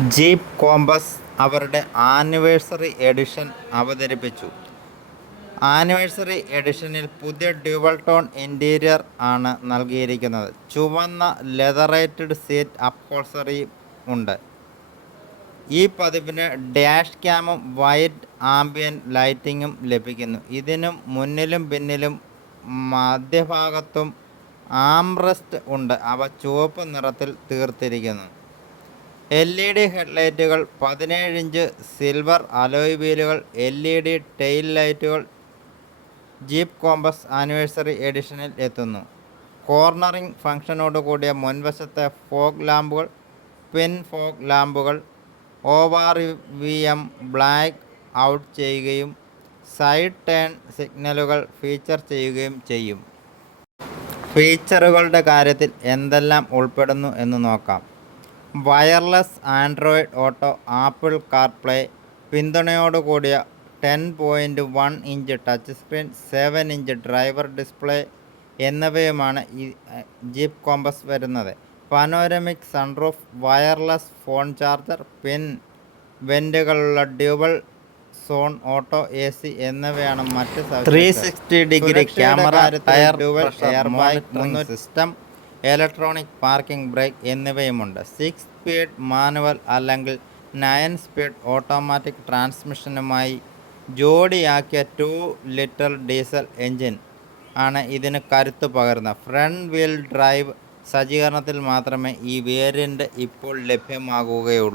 Jeep Compass അവരുടെ anniversary edition അവതരിപ്പിച്ചു. Anniversary എഡിഷനിൽ പുതിയ ഡ്യുവൽ ടോൺ ഇന്റീരിയർ ആണ് നൽകിയിരിക്കുന്നത്. ചുവന്ന ലെതറേറ്റഡ് സീറ്റ് അപ്ഹോൾസറിയും ഉണ്ട്. ഈ പതിപ്പിന് ഡാഷ് ക്യാമും വൈറ്റ് ആംബിയൻ ലൈറ്റിങ്ങും ലഭിക്കുന്നു. ഇതിനും മുന്നിലും പിന്നിലും മധ്യഭാഗത്തും ആംറസ്റ്റ് ഉണ്ട്. അവ ചുവപ്പ് നിറത്തിൽ തീർത്തിരിക്കുന്നു. എൽ ഇ ഡി ഹെഡ്ലൈറ്റുകൾ പതിനേഴ് ഇഞ്ച് സിൽവർ അലോയ് വീലുകൾ എൽ ഇ ഡി ടെയിൽ ലൈറ്റുകൾ ജീപ്പ് കോമ്പസ് ആനിവേഴ്സറി എഡിഷനിൽ എത്തുന്നു. കോർണറിംഗ് ഫംഗ്ഷനോട് കൂടിയ മുൻവശത്തെ ഫോഗ് ലാമ്പുകൾ പിൻ fog ലാമ്പുകൾ O R V M black out ചെയ്യുകയും സൈഡ് ടേൺ സിഗ്നലുകൾ ഫീച്ചർ ചെയ്യുകയും ചെയ്യും. ഫീച്ചറുകളുടെ കാര്യത്തിൽ എന്തെല്ലാം ഉൾപ്പെടുന്നു എന്ന് നോക്കാം. Wireless Android Auto Apple CarPlay പിന്തുണയോടുകൂടിയ ten point one inch touch screen seven inch driver display എന്നിവയുമാണ് ഈ ജീപ്പ് കോമ്പസ് വരുന്നത്. Panoramic sunroof wireless phone charger pin വെന്റുകളുള്ള dual zone auto A C എന്നിവയാണ് മറ്റ് three sixty degree camera tyre air bag system electronic parking brake എന്നിവയുമുണ്ട്. Six speed manual അല്ലെങ്കിൽ nine speed automatic ട്രാൻസ്മിഷനുമായി ജോഡിയാക്കിയ two litre diesel engine ആണ് ഇതിന് കരുത്ത് പകരുന്നത് front wheel drive സജ്ജീകരണത്തിൽ മാത്രമേ ഈ വേരിയന്റ് ഇപ്പോൾ ലഭ്യമാകുകയുള്ളൂ.